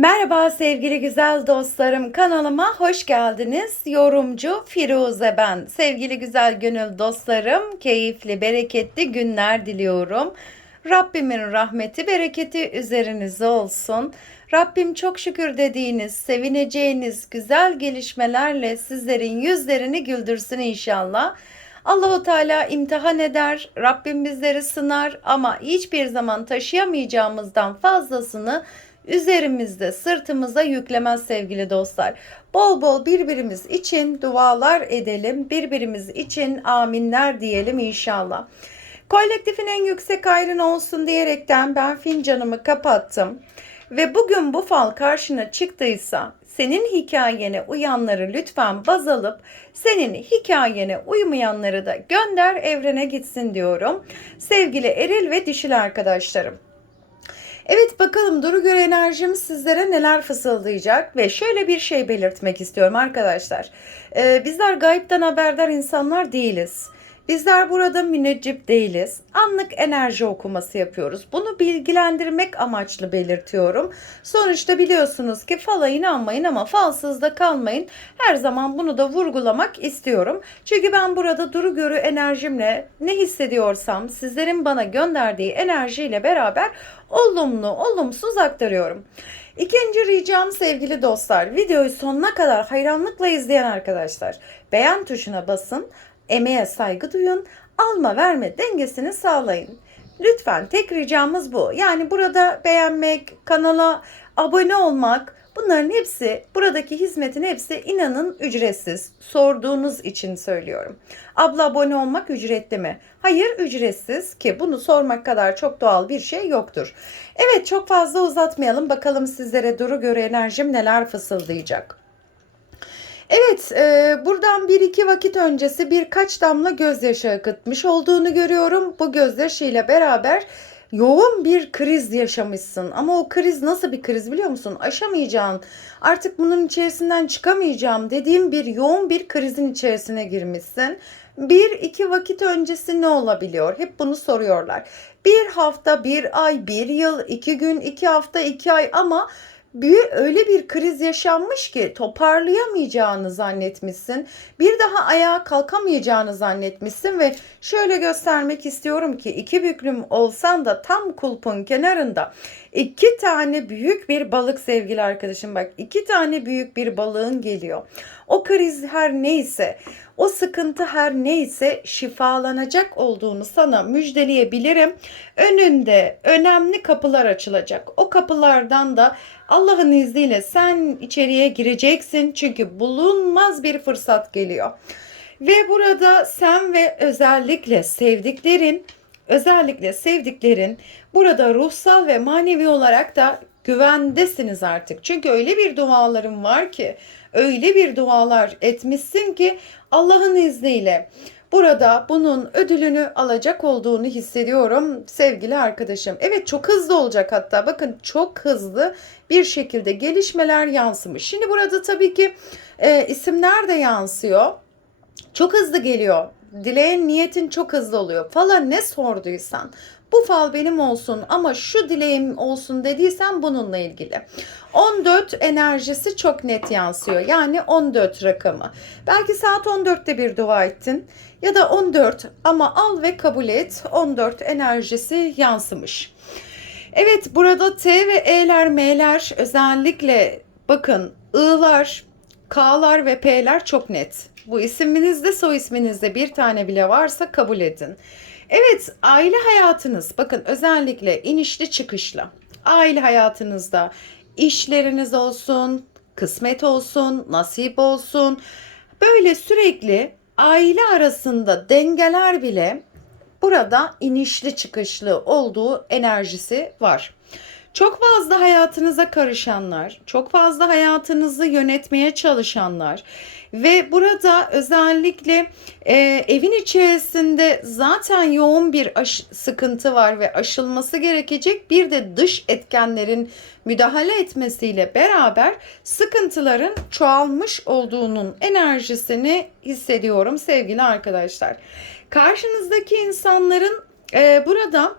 Merhaba sevgili güzel dostlarım kanalıma hoş geldiniz. Yorumcu Firuze ben. Sevgili güzel gönül dostlarım keyifli bereketli günler diliyorum. Rabbimin rahmeti bereketi üzerinize olsun. Rabbim çok şükür dediğiniz, sevineceğiniz güzel gelişmelerle sizlerin yüzlerini güldürsün inşallah. Allahu Teala imtihan eder, Rabbim bizleri sınar ama hiçbir zaman taşıyamayacağımızdan fazlasını üzerimizde, sırtımıza yüklemez sevgili dostlar. Bol bol birbirimiz için dualar edelim, birbirimiz için aminler diyelim inşallah. Kolektifin en yüksek ayrın olsun diyerekten ben fincanımı kapattım. Ve bugün bu fal karşına çıktıysa senin hikayene uyanları lütfen baz alıp senin hikayene uymayanları da gönder evrene gitsin diyorum. Sevgili eril ve dişil arkadaşlarım. Evet bakalım Duru Göre enerjim sizlere neler fısıldayacak ve şöyle bir şey belirtmek istiyorum arkadaşlar. Ee, bizler gayipten haberdar insanlar değiliz. Bizler burada müneccip değiliz. Anlık enerji okuması yapıyoruz. Bunu bilgilendirmek amaçlı belirtiyorum. Sonuçta biliyorsunuz ki fala inanmayın ama falsız da kalmayın. Her zaman bunu da vurgulamak istiyorum. Çünkü ben burada duru görü enerjimle ne hissediyorsam sizlerin bana gönderdiği enerjiyle beraber olumlu, olumsuz aktarıyorum. İkinci ricam sevgili dostlar, videoyu sonuna kadar hayranlıkla izleyen arkadaşlar, beğen tuşuna basın, emeğe saygı duyun, alma verme dengesini sağlayın. Lütfen tek ricamız bu. Yani burada beğenmek, kanala abone olmak, bunların hepsi, buradaki hizmetin hepsi inanın ücretsiz. Sorduğunuz için söylüyorum. Abla abone olmak ücretli mi? Hayır ücretsiz ki bunu sormak kadar çok doğal bir şey yoktur. Evet çok fazla uzatmayalım. Bakalım sizlere duru göre enerjim neler fısıldayacak. Evet, e, buradan bir iki vakit öncesi birkaç damla gözyaşı akıtmış olduğunu görüyorum. Bu gözyaşıyla beraber yoğun bir kriz yaşamışsın. Ama o kriz nasıl bir kriz biliyor musun? Aşamayacağın, artık bunun içerisinden çıkamayacağım dediğim bir yoğun bir krizin içerisine girmişsin. Bir iki vakit öncesi ne olabiliyor? Hep bunu soruyorlar. Bir hafta, bir ay, bir yıl, iki gün, iki hafta, iki ay ama bir öyle bir kriz yaşanmış ki toparlayamayacağını zannetmişsin. Bir daha ayağa kalkamayacağını zannetmişsin ve şöyle göstermek istiyorum ki iki büklüm olsan da tam kulpun kenarında iki tane büyük bir balık sevgili arkadaşım bak iki tane büyük bir balığın geliyor. O kriz her neyse o sıkıntı her neyse şifalanacak olduğunu sana müjdeleyebilirim. Önünde önemli kapılar açılacak. O kapılardan da Allah'ın izniyle sen içeriye gireceksin. Çünkü bulunmaz bir fırsat geliyor. Ve burada sen ve özellikle sevdiklerin, özellikle sevdiklerin burada ruhsal ve manevi olarak da güvendesiniz artık. Çünkü öyle bir dualarım var ki, öyle bir dualar etmişsin ki Allah'ın izniyle burada bunun ödülünü alacak olduğunu hissediyorum sevgili arkadaşım. Evet çok hızlı olacak hatta bakın çok hızlı bir şekilde gelişmeler yansımış. Şimdi burada tabii ki e, isimler de yansıyor. Çok hızlı geliyor. Dileğin niyetin çok hızlı oluyor. Falan ne sorduysan bu fal benim olsun ama şu dileğim olsun dediysen bununla ilgili. 14 enerjisi çok net yansıyor. Yani 14 rakamı. Belki saat 14'te bir dua ettin ya da 14 ama al ve kabul et. 14 enerjisi yansımış. Evet burada T ve E'ler, M'ler özellikle bakın I'lar, K'lar ve P'ler çok net. Bu isminizde soy isminizde bir tane bile varsa kabul edin. Evet aile hayatınız bakın özellikle inişli çıkışlı. Aile hayatınızda işleriniz olsun, kısmet olsun, nasip olsun. Böyle sürekli aile arasında dengeler bile burada inişli çıkışlı olduğu enerjisi var. Çok fazla hayatınıza karışanlar, çok fazla hayatınızı yönetmeye çalışanlar ve burada özellikle e, evin içerisinde zaten yoğun bir sıkıntı var ve aşılması gerekecek bir de dış etkenlerin müdahale etmesiyle beraber sıkıntıların çoğalmış olduğunun enerjisini hissediyorum sevgili arkadaşlar. Karşınızdaki insanların e, burada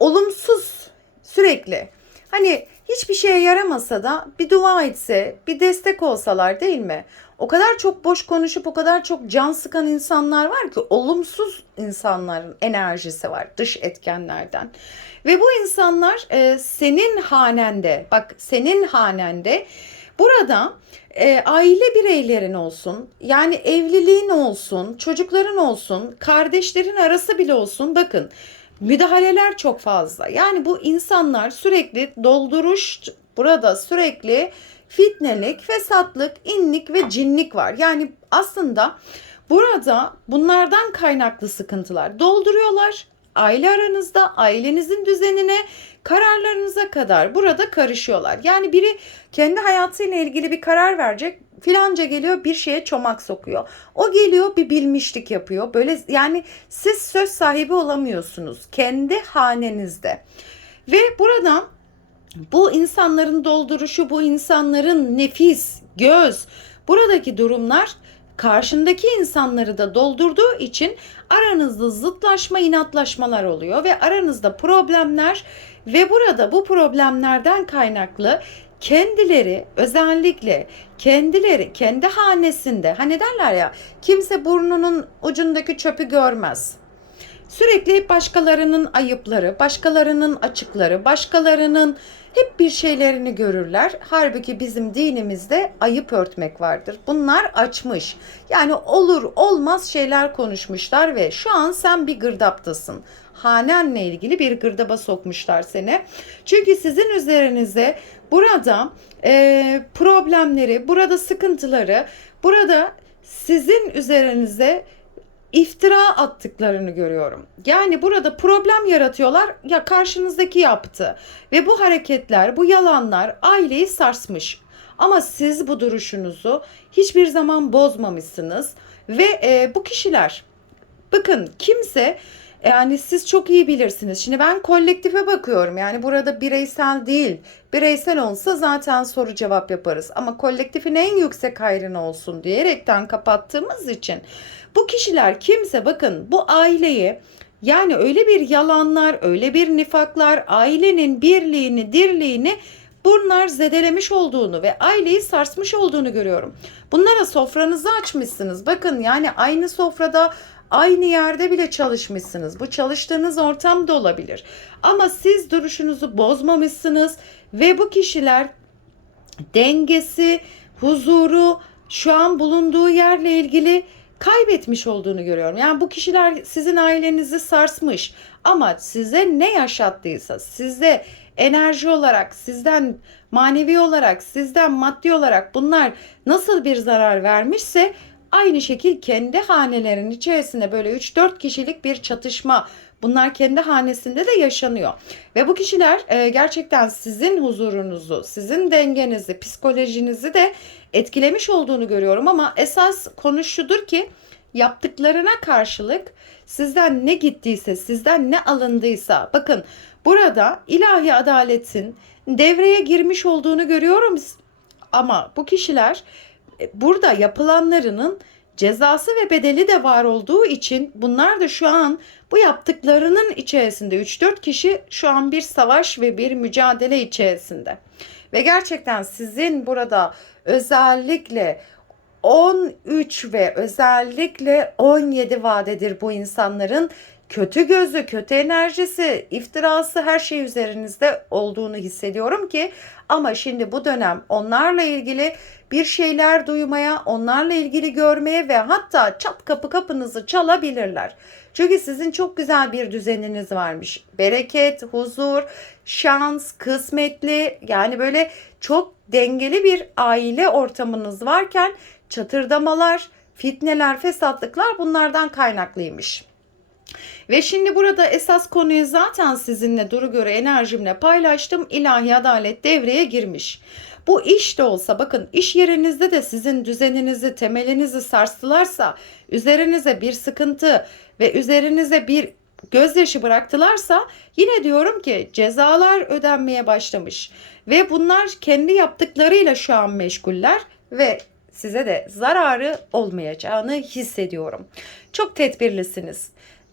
olumsuz sürekli hani hiçbir şeye yaramasa da bir dua etse, bir destek olsalar değil mi? O kadar çok boş konuşup o kadar çok can sıkan insanlar var ki olumsuz insanların enerjisi var dış etkenlerden. Ve bu insanlar e, senin hanende, bak senin hanende burada e, aile bireylerin olsun, yani evliliğin olsun, çocukların olsun, kardeşlerin arası bile olsun. Bakın müdahaleler çok fazla. Yani bu insanlar sürekli dolduruş burada sürekli fitnelik, fesatlık, inlik ve cinlik var. Yani aslında burada bunlardan kaynaklı sıkıntılar dolduruyorlar. Aile aranızda, ailenizin düzenine, kararlarınıza kadar burada karışıyorlar. Yani biri kendi hayatıyla ilgili bir karar verecek. Filanca geliyor bir şeye çomak sokuyor. O geliyor bir bilmişlik yapıyor. Böyle yani siz söz sahibi olamıyorsunuz kendi hanenizde. Ve burada bu insanların dolduruşu, bu insanların nefis, göz, buradaki durumlar karşındaki insanları da doldurduğu için aranızda zıtlaşma, inatlaşmalar oluyor ve aranızda problemler ve burada bu problemlerden kaynaklı kendileri özellikle kendileri kendi hanesinde hani derler ya kimse burnunun ucundaki çöpü görmez. Sürekli hep başkalarının ayıpları, başkalarının açıkları, başkalarının hep bir şeylerini görürler. Halbuki bizim dinimizde ayıp örtmek vardır. Bunlar açmış. Yani olur olmaz şeyler konuşmuşlar ve şu an sen bir gırdaptasın. Hanenle ilgili bir gırdaba sokmuşlar seni. Çünkü sizin üzerinize burada e, problemleri, burada sıkıntıları, burada sizin üzerinize iftira attıklarını görüyorum. Yani burada problem yaratıyorlar ya karşınızdaki yaptı ve bu hareketler, bu yalanlar aileyi sarsmış. Ama siz bu duruşunuzu hiçbir zaman bozmamışsınız ve e, bu kişiler bakın kimse yani siz çok iyi bilirsiniz. Şimdi ben kolektife bakıyorum. Yani burada bireysel değil. Bireysel olsa zaten soru cevap yaparız. Ama kolektifin en yüksek hayrına olsun diyerekten kapattığımız için bu kişiler kimse bakın bu aileyi yani öyle bir yalanlar, öyle bir nifaklar, ailenin birliğini, dirliğini bunlar zedelemiş olduğunu ve aileyi sarsmış olduğunu görüyorum. Bunlara sofranızı açmışsınız. Bakın yani aynı sofrada aynı yerde bile çalışmışsınız. Bu çalıştığınız ortamda olabilir. Ama siz duruşunuzu bozmamışsınız ve bu kişiler dengesi, huzuru, şu an bulunduğu yerle ilgili kaybetmiş olduğunu görüyorum. Yani bu kişiler sizin ailenizi sarsmış ama size ne yaşattıysa, size enerji olarak, sizden manevi olarak, sizden maddi olarak bunlar nasıl bir zarar vermişse aynı şekil kendi hanelerin içerisinde böyle 3-4 kişilik bir çatışma. Bunlar kendi hanesinde de yaşanıyor. Ve bu kişiler e, gerçekten sizin huzurunuzu, sizin dengenizi, psikolojinizi de etkilemiş olduğunu görüyorum. Ama esas konu şudur ki yaptıklarına karşılık sizden ne gittiyse, sizden ne alındıysa bakın burada ilahi adaletin devreye girmiş olduğunu görüyorum. Ama bu kişiler burada yapılanlarının cezası ve bedeli de var olduğu için bunlar da şu an bu yaptıklarının içerisinde 3-4 kişi şu an bir savaş ve bir mücadele içerisinde. Ve gerçekten sizin burada özellikle 13 ve özellikle 17 vadedir bu insanların kötü gözü, kötü enerjisi, iftirası her şey üzerinizde olduğunu hissediyorum ki ama şimdi bu dönem onlarla ilgili bir şeyler duymaya, onlarla ilgili görmeye ve hatta çat kapı kapınızı çalabilirler. Çünkü sizin çok güzel bir düzeniniz varmış. Bereket, huzur, şans, kısmetli yani böyle çok dengeli bir aile ortamınız varken çatırdamalar, fitneler, fesatlıklar bunlardan kaynaklıymış. Ve şimdi burada esas konuyu zaten sizinle duru göre enerjimle paylaştım. İlahi adalet devreye girmiş. Bu iş de olsa bakın iş yerinizde de sizin düzeninizi, temelinizi sarstılarsa, üzerinize bir sıkıntı ve üzerinize bir gözyaşı bıraktılarsa yine diyorum ki cezalar ödenmeye başlamış ve bunlar kendi yaptıklarıyla şu an meşguller ve size de zararı olmayacağını hissediyorum. Çok tedbirlisiniz.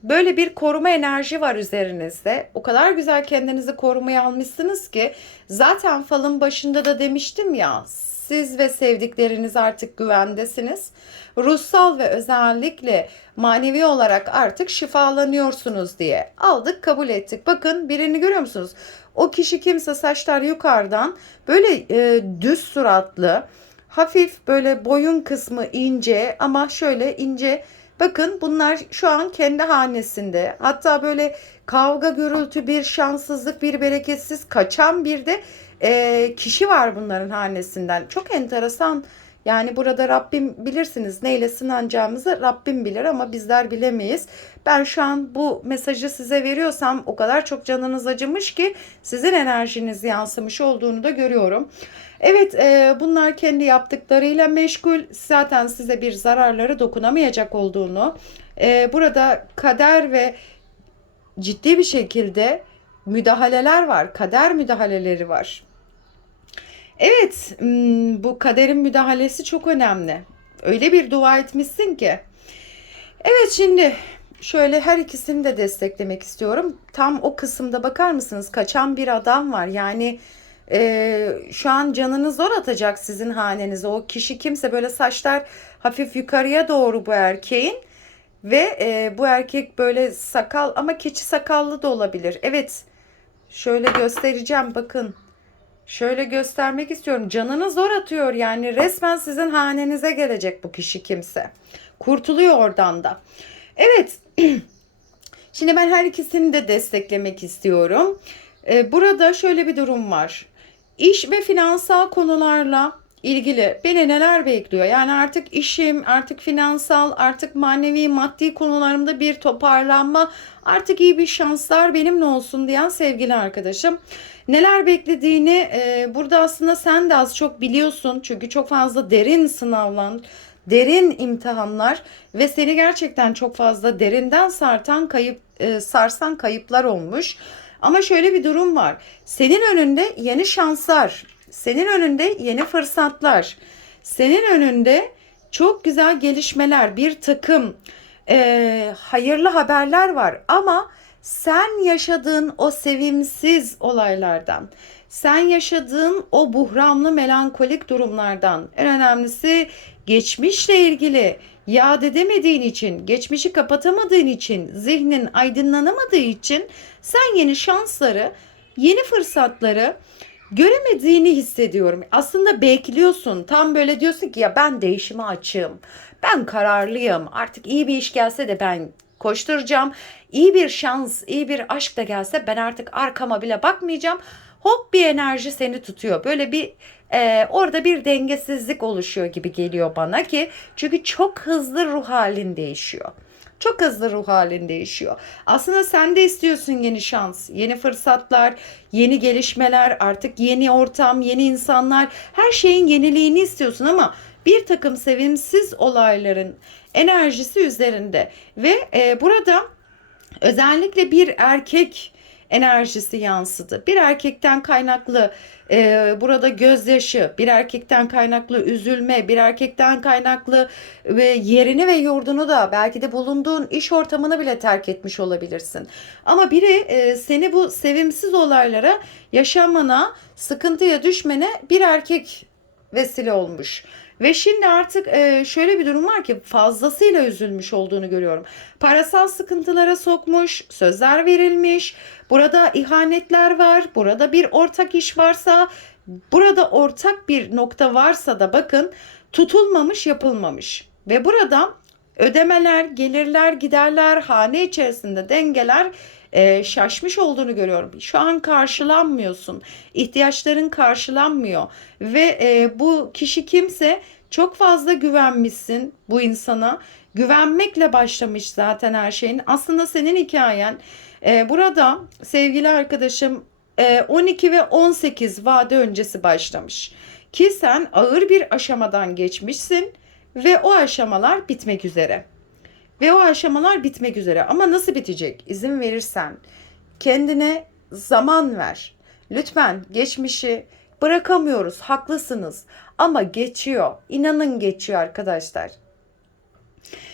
Böyle bir koruma enerji var üzerinizde. O kadar güzel kendinizi korumaya almışsınız ki zaten falın başında da demiştim ya siz ve sevdikleriniz artık güvendesiniz. Ruhsal ve özellikle manevi olarak artık şifalanıyorsunuz diye aldık kabul ettik. Bakın birini görüyor musunuz? O kişi kimse saçlar yukarıdan böyle e, düz suratlı hafif böyle boyun kısmı ince ama şöyle ince Bakın bunlar şu an kendi hanesinde. Hatta böyle kavga gürültü bir şanssızlık bir bereketsiz kaçan bir de e, kişi var bunların hanesinden. Çok enteresan. Yani burada Rabbim bilirsiniz neyle sınanacağımızı Rabbim bilir ama bizler bilemeyiz. Ben şu an bu mesajı size veriyorsam o kadar çok canınız acımış ki sizin enerjiniz yansımış olduğunu da görüyorum. Evet e, bunlar kendi yaptıklarıyla meşgul. Zaten size bir zararları dokunamayacak olduğunu. E, burada kader ve ciddi bir şekilde müdahaleler var. Kader müdahaleleri var. Evet, bu kaderin müdahalesi çok önemli. Öyle bir dua etmişsin ki. Evet şimdi şöyle her ikisini de desteklemek istiyorum. Tam o kısımda bakar mısınız? Kaçan bir adam var. Yani e, şu an canını zor atacak sizin hanenize. O kişi kimse böyle saçlar hafif yukarıya doğru bu erkeğin. Ve e, bu erkek böyle sakal ama keçi sakallı da olabilir. Evet şöyle göstereceğim bakın. Şöyle göstermek istiyorum. Canını zor atıyor yani resmen sizin hanenize gelecek bu kişi kimse. Kurtuluyor oradan da. Evet. Şimdi ben her ikisini de desteklemek istiyorum. Ee, burada şöyle bir durum var. İş ve finansal konularla ilgili beni neler bekliyor? Yani artık işim, artık finansal, artık manevi, maddi konularımda bir toparlanma, artık iyi bir şanslar benimle olsun diyen sevgili arkadaşım. Neler beklediğini e, burada aslında sen de az çok biliyorsun. Çünkü çok fazla derin sınavlar, derin imtihanlar ve seni gerçekten çok fazla derinden sartan kayıp e, sarsan kayıplar olmuş. Ama şöyle bir durum var. Senin önünde yeni şanslar, senin önünde yeni fırsatlar, senin önünde çok güzel gelişmeler, bir takım e, hayırlı haberler var. Ama sen yaşadığın o sevimsiz olaylardan, sen yaşadığın o buhranlı melankolik durumlardan, en önemlisi geçmişle ilgili yad edemediğin için, geçmişi kapatamadığın için, zihnin aydınlanamadığı için sen yeni şansları, yeni fırsatları göremediğini hissediyorum. Aslında bekliyorsun. Tam böyle diyorsun ki ya ben değişime açığım. Ben kararlıyım. Artık iyi bir iş gelse de ben koşturacağım. İyi bir şans, iyi bir aşk da gelse ben artık arkama bile bakmayacağım. Hop bir enerji seni tutuyor. Böyle bir e, orada bir dengesizlik oluşuyor gibi geliyor bana ki çünkü çok hızlı ruh halin değişiyor. Çok hızlı ruh halin değişiyor. Aslında sen de istiyorsun yeni şans, yeni fırsatlar, yeni gelişmeler, artık yeni ortam, yeni insanlar. Her şeyin yeniliğini istiyorsun ama bir takım sevimsiz olayların enerjisi üzerinde ve e, burada özellikle bir erkek enerjisi yansıdı. Bir erkekten kaynaklı e, burada gözyaşı, bir erkekten kaynaklı üzülme, bir erkekten kaynaklı ve yerini ve yurdunu da belki de bulunduğun iş ortamını bile terk etmiş olabilirsin. Ama biri e, seni bu sevimsiz olaylara yaşamana, sıkıntıya düşmene bir erkek vesile olmuş. Ve şimdi artık e, şöyle bir durum var ki fazlasıyla üzülmüş olduğunu görüyorum. Parasal sıkıntılara sokmuş, sözler verilmiş, burada ihanetler var, burada bir ortak iş varsa, burada ortak bir nokta varsa da bakın tutulmamış, yapılmamış. Ve burada ödemeler, gelirler, giderler, hane içerisinde dengeler e, şaşmış olduğunu görüyorum. Şu an karşılanmıyorsun. İhtiyaçların karşılanmıyor ve e, bu kişi kimse çok fazla güvenmişsin bu insana. Güvenmekle başlamış zaten her şeyin. Aslında senin hikayen e, burada sevgili arkadaşım e, 12 ve 18 vade öncesi başlamış. Ki sen ağır bir aşamadan geçmişsin ve o aşamalar bitmek üzere. Ve o aşamalar bitmek üzere. Ama nasıl bitecek? İzin verirsen kendine zaman ver. Lütfen geçmişi bırakamıyoruz. Haklısınız. Ama geçiyor. İnanın geçiyor arkadaşlar.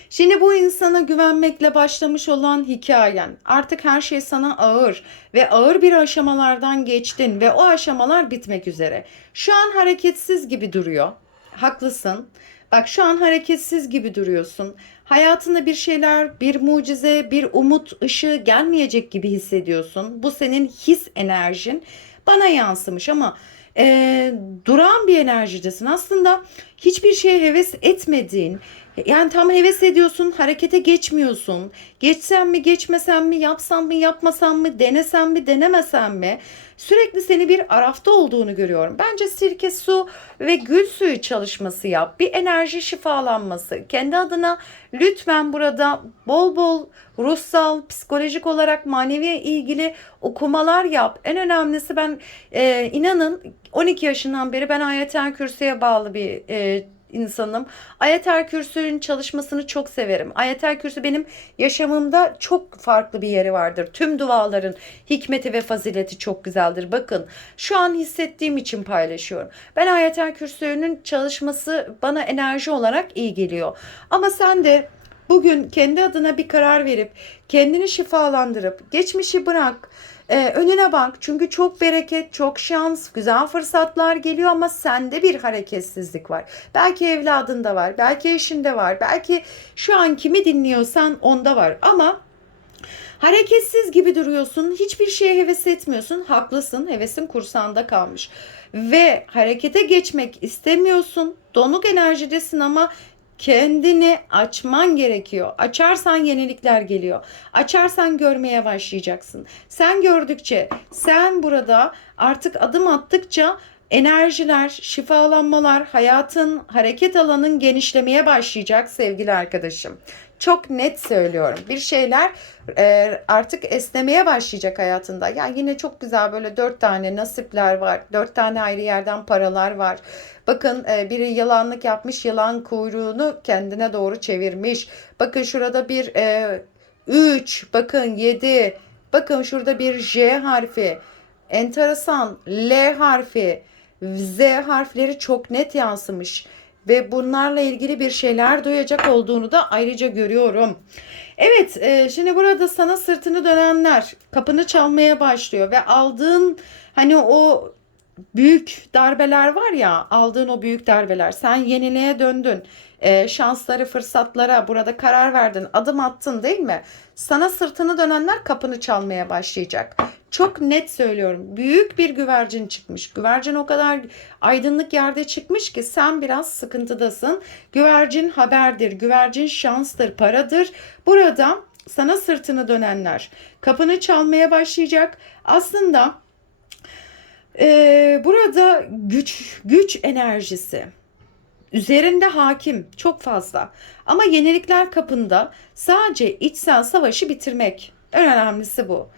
Şimdi bu insana güvenmekle başlamış olan hikayen artık her şey sana ağır ve ağır bir aşamalardan geçtin ve o aşamalar bitmek üzere. Şu an hareketsiz gibi duruyor. Haklısın. Bak şu an hareketsiz gibi duruyorsun. Hayatında bir şeyler, bir mucize, bir umut ışığı gelmeyecek gibi hissediyorsun. Bu senin his enerjin bana yansımış ama e, duran bir enerjidesin. Aslında hiçbir şeye heves etmediğin, yani tam heves ediyorsun, harekete geçmiyorsun. Geçsem mi, geçmesem mi, yapsam mı, yapmasam mı, denesem mi, denemesem mi? Sürekli seni bir arafta olduğunu görüyorum. Bence sirke su ve gül suyu çalışması yap. Bir enerji şifalanması. Kendi adına lütfen burada bol bol ruhsal, psikolojik olarak manevi ilgili okumalar yap. En önemlisi ben e, inanın 12 yaşından beri ben Ayetel Kürsü'ye bağlı bir e, insanım. Ayetel Kürsü'nün çalışmasını çok severim. Ayetel Kürsü benim yaşamımda çok farklı bir yeri vardır. Tüm duaların hikmeti ve fazileti çok güzeldir. Bakın şu an hissettiğim için paylaşıyorum. Ben Ayetel Kürsü'nün çalışması bana enerji olarak iyi geliyor. Ama sen de bugün kendi adına bir karar verip kendini şifalandırıp geçmişi bırak ee, önüne bak çünkü çok bereket, çok şans, güzel fırsatlar geliyor ama sende bir hareketsizlik var. Belki evladında var, belki eşinde var, belki şu an kimi dinliyorsan onda var ama hareketsiz gibi duruyorsun, hiçbir şeye heves etmiyorsun. Haklısın, hevesin kursağında kalmış ve harekete geçmek istemiyorsun. Donuk enerjidesin ama kendini açman gerekiyor. Açarsan yenilikler geliyor. Açarsan görmeye başlayacaksın. Sen gördükçe, sen burada artık adım attıkça enerjiler, şifalanmalar, hayatın, hareket alanın genişlemeye başlayacak sevgili arkadaşım. Çok net söylüyorum. Bir şeyler e, artık esnemeye başlayacak hayatında. Ya yine çok güzel böyle dört tane nasipler var. Dört tane ayrı yerden paralar var. Bakın e, biri yılanlık yapmış. Yılan kuyruğunu kendine doğru çevirmiş. Bakın şurada bir e, 3, bakın 7, bakın şurada bir J harfi. Enteresan L harfi, Z harfleri çok net yansımış ve bunlarla ilgili bir şeyler duyacak olduğunu da ayrıca görüyorum. Evet e, şimdi burada sana sırtını dönenler kapını çalmaya başlıyor ve aldığın hani o büyük darbeler var ya aldığın o büyük darbeler sen yeniliğe döndün e, şansları fırsatlara burada karar verdin adım attın değil mi? Sana sırtını dönenler kapını çalmaya başlayacak. Çok net söylüyorum büyük bir güvercin çıkmış. Güvercin o kadar aydınlık yerde çıkmış ki sen biraz sıkıntıdasın güvercin haberdir güvercin şanstır paradır. Burada sana sırtını dönenler kapını çalmaya başlayacak. Aslında ee, burada güç güç enerjisi üzerinde hakim çok fazla. Ama yenilikler kapında sadece içsel savaşı bitirmek. En önemlisi bu.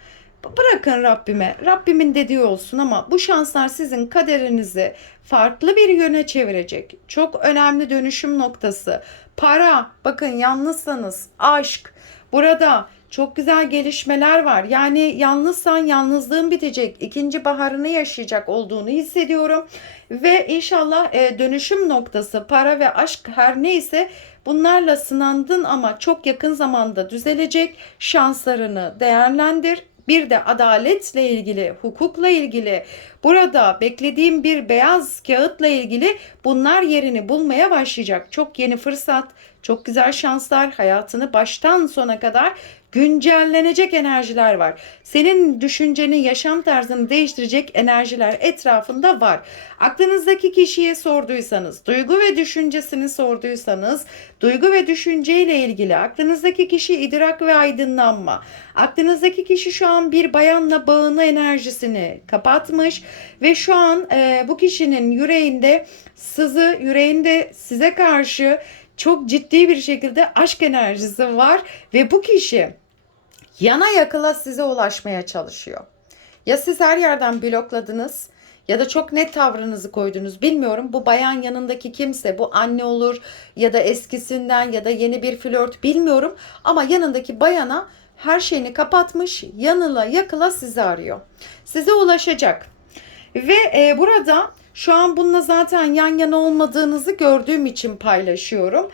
Bırakın Rabbime. Rabbimin dediği olsun ama bu şanslar sizin kaderinizi farklı bir yöne çevirecek. Çok önemli dönüşüm noktası. Para, bakın yalnızsanız, aşk. Burada çok güzel gelişmeler var. Yani yalnızsan yalnızlığın bitecek. ikinci baharını yaşayacak olduğunu hissediyorum. Ve inşallah e, dönüşüm noktası para ve aşk her neyse bunlarla sınandın ama çok yakın zamanda düzelecek. Şanslarını değerlendir. Bir de adaletle ilgili, hukukla ilgili, burada beklediğim bir beyaz kağıtla ilgili bunlar yerini bulmaya başlayacak. Çok yeni fırsat, çok güzel şanslar, hayatını baştan sona kadar güncellenecek enerjiler var. Senin düşünceni, yaşam tarzını değiştirecek enerjiler etrafında var. Aklınızdaki kişiye sorduysanız, duygu ve düşüncesini sorduysanız, duygu ve düşünceyle ilgili aklınızdaki kişi idrak ve aydınlanma. Aklınızdaki kişi şu an bir bayanla bağını enerjisini kapatmış ve şu an e, bu kişinin yüreğinde sızı, yüreğinde size karşı çok ciddi bir şekilde aşk enerjisi var ve bu kişi yana yakıla size ulaşmaya çalışıyor. Ya siz her yerden blokladınız ya da çok net tavrınızı koydunuz bilmiyorum. Bu bayan yanındaki kimse bu anne olur ya da eskisinden ya da yeni bir flört bilmiyorum ama yanındaki bayana her şeyini kapatmış yanıla yakıla sizi arıyor. Size ulaşacak ve e, burada Şu an bununla zaten yan yana olmadığınızı gördüğüm için paylaşıyorum.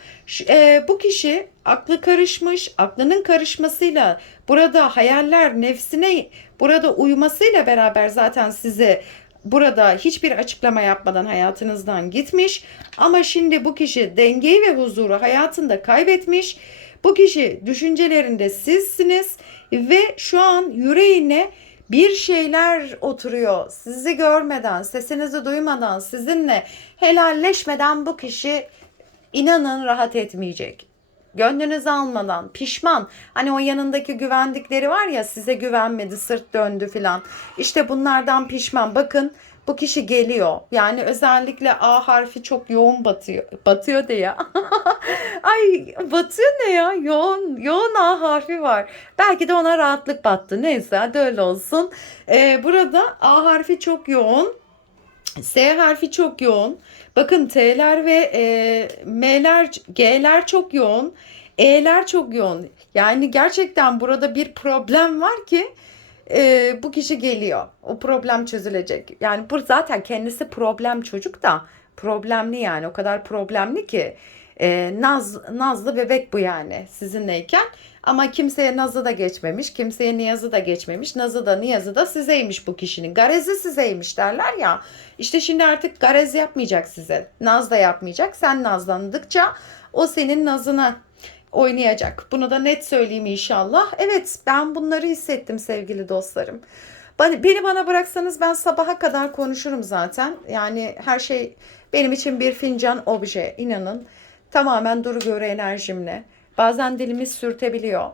E, bu kişi aklı karışmış, aklının karışmasıyla burada hayaller nefsine burada uyumasıyla beraber zaten size burada hiçbir açıklama yapmadan hayatınızdan gitmiş. Ama şimdi bu kişi dengeyi ve huzuru hayatında kaybetmiş. Bu kişi düşüncelerinde sizsiniz ve şu an yüreğine bir şeyler oturuyor. Sizi görmeden, sesinizi duymadan, sizinle helalleşmeden bu kişi inanın rahat etmeyecek. Gönlünüzü almadan pişman. Hani o yanındaki güvendikleri var ya size güvenmedi, sırt döndü filan. İşte bunlardan pişman. Bakın bu kişi geliyor. Yani özellikle A harfi çok yoğun batıyor. Batıyor de ya. Ay batıyor ne ya? Yoğun, yoğun A harfi var. Belki de ona rahatlık battı. Neyse hadi öyle olsun. Ee, burada A harfi çok yoğun. S harfi çok yoğun. Bakın T'ler ve e, M'ler, G'ler çok yoğun. E'ler çok yoğun. Yani gerçekten burada bir problem var ki e, bu kişi geliyor. O problem çözülecek. Yani bu zaten kendisi problem çocuk da problemli yani. O kadar problemli ki. E, naz, nazlı bebek bu yani sizinleyken. Ama kimseye nazı da geçmemiş. Kimseye niyazı da geçmemiş. Nazı da niyazı da sizeymiş bu kişinin. Garezi sizeymiş derler ya. İşte şimdi artık garez yapmayacak size. Naz da yapmayacak. Sen nazlandıkça o senin nazına oynayacak. Bunu da net söyleyeyim inşallah. Evet ben bunları hissettim sevgili dostlarım. Beni bana bıraksanız ben sabaha kadar konuşurum zaten. Yani her şey benim için bir fincan obje inanın. Tamamen duru göre enerjimle. Bazen dilimiz sürtebiliyor.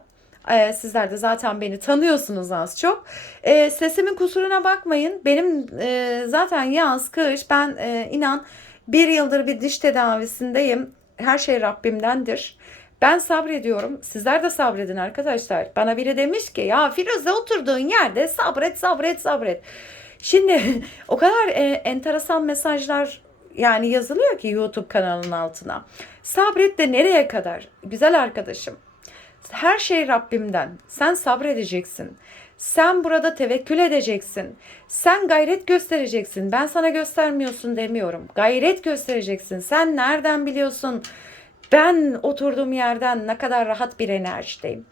Ee, sizler de zaten beni tanıyorsunuz az çok. Ee, sesimin kusuruna bakmayın. Benim e, zaten yaz, kış ben e, inan bir yıldır bir diş tedavisindeyim. Her şey Rabbimdendir. Ben sabrediyorum. Sizler de sabredin arkadaşlar. Bana biri demiş ki ya Firuze oturduğun yerde sabret sabret sabret. Şimdi o kadar e, enteresan mesajlar yani yazılıyor ki YouTube kanalının altına. Sabret de nereye kadar? Güzel arkadaşım. Her şey Rabbimden. Sen sabredeceksin. Sen burada tevekkül edeceksin. Sen gayret göstereceksin. Ben sana göstermiyorsun demiyorum. Gayret göstereceksin. Sen nereden biliyorsun? Ben oturduğum yerden ne kadar rahat bir enerjideyim.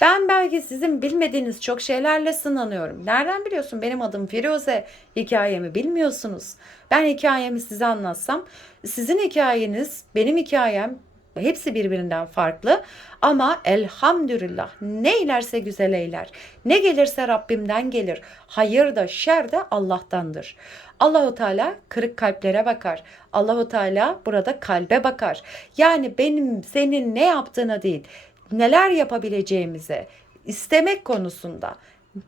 Ben belki sizin bilmediğiniz çok şeylerle sınanıyorum. Nereden biliyorsun benim adım Firuze? Hikayemi bilmiyorsunuz. Ben hikayemi size anlatsam, sizin hikayeniz, benim hikayem hepsi birbirinden farklı. Ama elhamdülillah ne ilerse güzel eyler. Ne gelirse Rabbimden gelir. Hayır da şer de Allah'tandır. Allahu Teala kırık kalplere bakar. Allahu Teala burada kalbe bakar. Yani benim senin ne yaptığına değil, neler yapabileceğimize, istemek konusunda,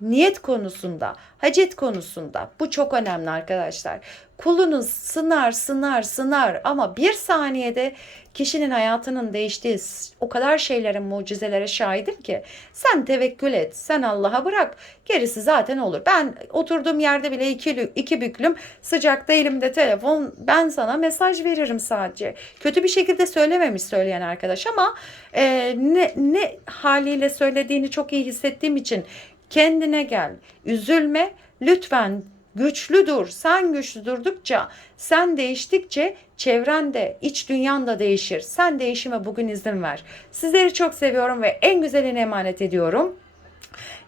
niyet konusunda, hacet konusunda bu çok önemli arkadaşlar. Kulunuz sınar, sınar, sınar ama bir saniyede kişinin hayatının değiştiği o kadar şeylerin mucizelere şahidim ki sen tevekkül et, sen Allah'a bırak. Gerisi zaten olur. Ben oturduğum yerde bile iki, iki büklüm sıcakta elimde telefon ben sana mesaj veririm sadece. Kötü bir şekilde söylememiş söyleyen arkadaş ama e, ne, ne haliyle söylediğini çok iyi hissettiğim için kendine gel, üzülme, lütfen güçlü dur. Sen güçlü durdukça, sen değiştikçe çevren de, iç dünyan da değişir. Sen değişime bugün izin ver. Sizleri çok seviyorum ve en güzeline emanet ediyorum.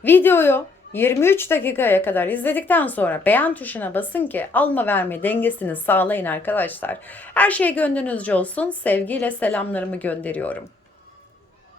Videoyu 23 dakikaya kadar izledikten sonra beğen tuşuna basın ki alma verme dengesini sağlayın arkadaşlar. Her şey gönlünüzce olsun. Sevgiyle selamlarımı gönderiyorum.